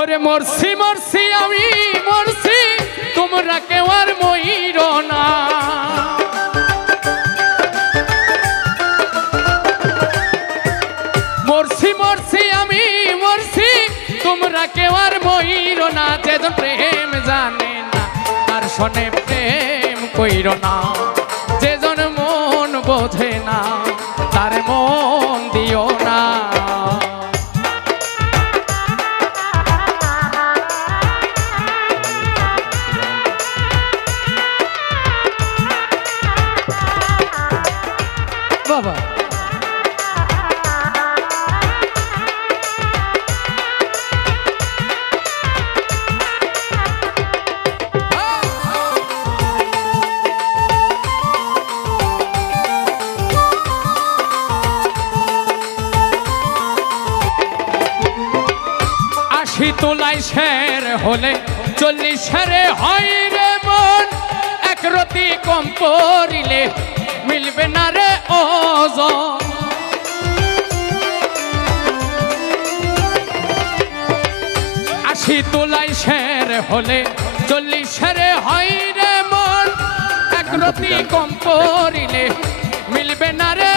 ওরে মরছি মরছি আমি মরছি তোমরা কেউ আর মইর না মরছি মরছি আমি মরছি তোমরা কেউ আর মইর না যেজন প্রেম জানে না আর শোনে প্রেম কইর না যেজন মন বোঝে না তার মন দিও না বাবা তোলাই শের হলে 40 শেরে হয় রে মন এক রতি কম পড়িলে মিলবে না রে ওজন 80 তোলাই শের হলে 40 শেরে হয় রে মন এক রতি কম পড়িলে মিলবে না রে